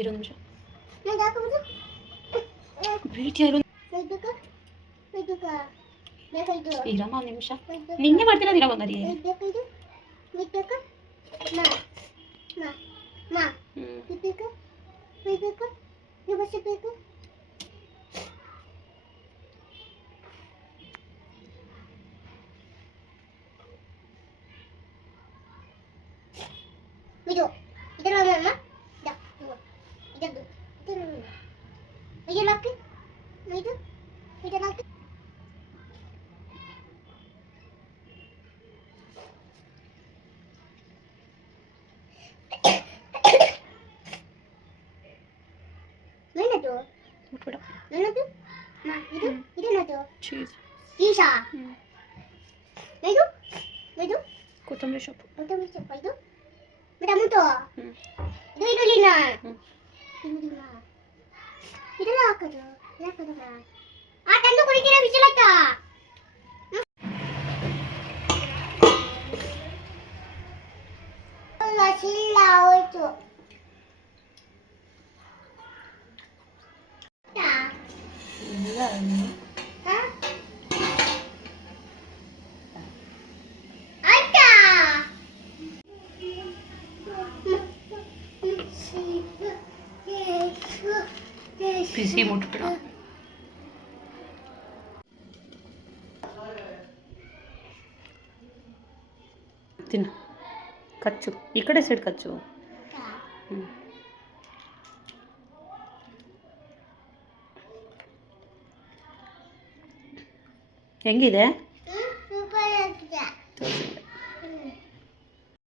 ಇರೋ ನಿಮಿಷ ಪ್ರೀತಿಯ ಇರಮ್ಮ ಒಂದು ನಿಮಿಷ ನಿಂಗೆ ಮಾಡ್ತಿರೋದು ಇರೋ ಬಂಗಾರಿ Video. Ito na mama. Da. Ito. Ito na mama. Ito laki. Ito. Ito laki. Mana tu? ಮುಟ್ಬೇಡ Mana tu? Ma, itu. Itu na tu. Cheese Sisa. Itu. Itu. ಕೊತ್ತಂಬರಿ ಸೊಪ್ಪು Itu siapa itu? Kita mutu. Itu Lina. Itu Lina. Itu lah aku tu. Lah aku tu lah. Ah, tentu kau kira bicara ta. Allah silau itu. Ta. ಇಲ್ಲ Ha? Ada. ಬಿಸಿ ಮುಟ್ಬೇಡ ತಿನ್ನು ಕಚ್ಚು ಈ ಕಡೆ side ಕಚ್ಚು ಹೆಂಗಿದೆ Super. ತೋರ್ಸು.